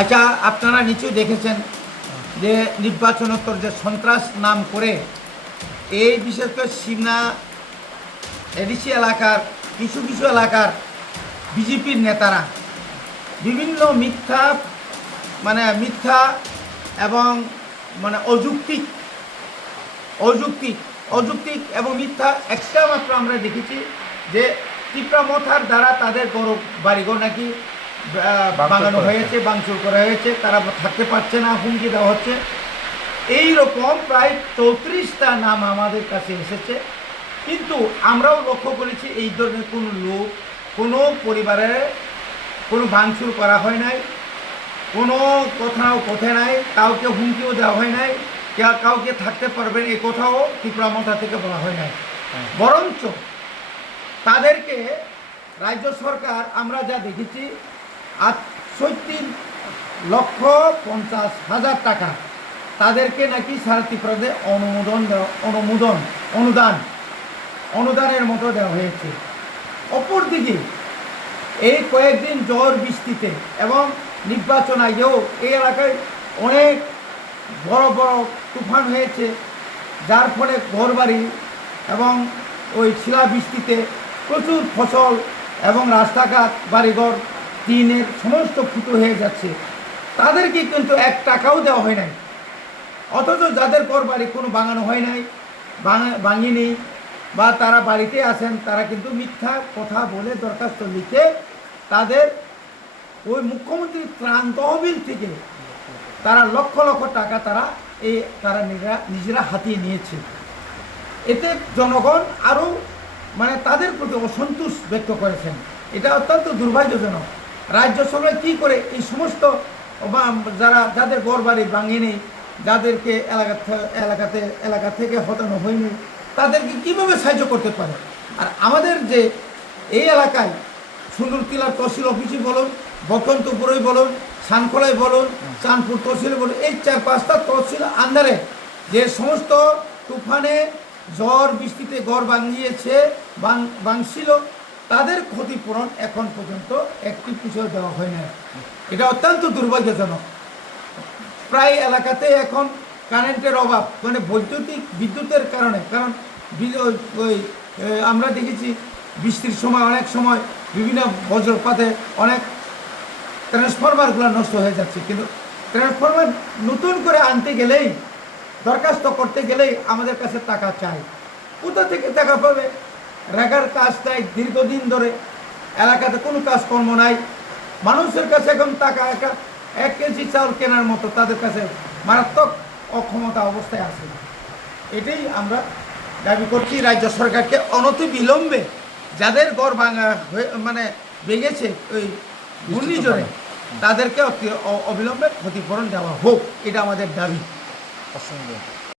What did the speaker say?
আচ্ছা, আপনারা নিশ্চয়ই দেখেছেন যে নির্বাচনোত্তর যে সন্ত্রাস নাম করে এই বিশেষ করে সিমনা এডিসি এলাকার কিছু কিছু এলাকার বিজেপির নেতারা বিভিন্ন মিথ্যা এবং অযৌক্তিক অযৌক্তিক এবং মিথ্যা একটা মাত্র আমরা দেখেছি যে তীব্রামথার দ্বারা তাদের বাড়িঘর নাকি ভাঙানো হয়েছে, ভাঙচুর করা হয়েছে, তারা থাকতে পারছে না, হুমকি দেওয়া হচ্ছে। এই রকম প্রায় 34টা নাম আমাদের কাছে এসেছে, কিন্তু আমরাও লক্ষ্য করেছি এই ধরনের কোনো লোক কোনো পরিবারে কোনো ভাঙচুর করা হয় নাই, কোনো কথা নাই, কাউকে হুমকিও দেওয়া হয় নাই, কাউকে থাকতে পারবেন এই কথাও তীব্রামথা থেকে বলা হয় নাই। বরঞ্চ তাদেরকে রাজ্য সরকার আমরা যা দেখেছি 68,50,000 টাকা তাদেরকে নাকি সারা ত্রিপুরাতে অনুদানের মতো দেওয়া হয়েছে। অপরদিকে এই কয়েকদিন ঝড় বৃষ্টিতে এবং নির্বাচন আগেও এই এলাকায় অনেক বড় বড় তুফান হয়েছে, যার ফলে ঘরবাড়ি এবং ওই শিলাবৃষ্টিতে প্রচুর ফসল এবং রাস্তাঘাট বাড়িঘর টিনের সমস্ত ফুটো হয়ে যাচ্ছে। তাদেরকে কিন্তু 1 টাকাও দেওয়া হয় নাই, অথচ যাদের ঘর বাড়ি কোনো ভাঙানো হয় নাই, ভাঙিনি বা তারা বাড়িতে আছেন, তারা কিন্তু মিথ্যা কথা বলে দরখাস্ত লিখে তাদের ওই মুখ্যমন্ত্রীর ত্রাণ তহবিল থেকে তারা লক্ষ লক্ষ টাকা তারা নিজেরা হাতিয়ে নিয়েছে। এতে জনগণ আরও তাদের প্রতি অসন্তোষ ব্যক্ত করেছেন। এটা অত্যন্ত দুর্ভাগ্যজনক। রাজ্য সরকার কী করে এই সমস্ত যাদের ঘর বাড়ি ভাঙেনি, যাদেরকে এলাকা থেকে হটানো হয়নি, তাদেরকে কীভাবে সাহায্য করতে পারে? আর আমাদের যে এই এলাকায় সুন্দরতিলার তহসিল অফিসই বলুন, বসন্তপুরই বলুন, সানখোলাই বলুন, চাঁদপুর তহসিলে বলুন, এই 4-5টা তহসিল আন্ডারে যে সমস্ত তুফানে ঝড় বৃষ্টিতে ঘর ভাঙছিল, তাদের ক্ষতিপূরণ এখন পর্যন্ত একটি কিছু দেওয়া হয় না। এটা অত্যন্ত দুর্ভাগ্যজনক। প্রায় এলাকাতে এখন কারেন্টের অভাব, বৈদ্যুতিক বিদ্যুতের কারণে। কারণ আমরা দেখেছি বৃষ্টির সময় অনেক সময় বিভিন্ন বজ্রপাতে অনেক ট্রান্সফরমারগুলো নষ্ট হয়ে যাচ্ছে, কিন্তু ট্রান্সফরমার নতুন করে আনতে গেলেই, দরখাস্ত করতে গেলেই আমাদের কাছে টাকা চাই। কোথা থেকে টাকা পাবে? রেগার কাজ নাই, দীর্ঘদিন ধরে এলাকাতে কোনো কাজকর্ম নাই। মানুষের কাছে এখন টাকা 1 কেজি চাউল কেনার মতো তাদের কাছে মারাত্মক অক্ষমতা অবস্থায় আছে। এটাই আমরা দাবি করছি রাজ্য সরকারকে, অনতিবিলম্বে যাদের ঘর ভেঙেছে ওই ঘূর্ণিঝড়ে, তাদেরকে অবিলম্বে ক্ষতিপূরণ দেওয়া হোক। এটা আমাদের দাবি। অসংখ্য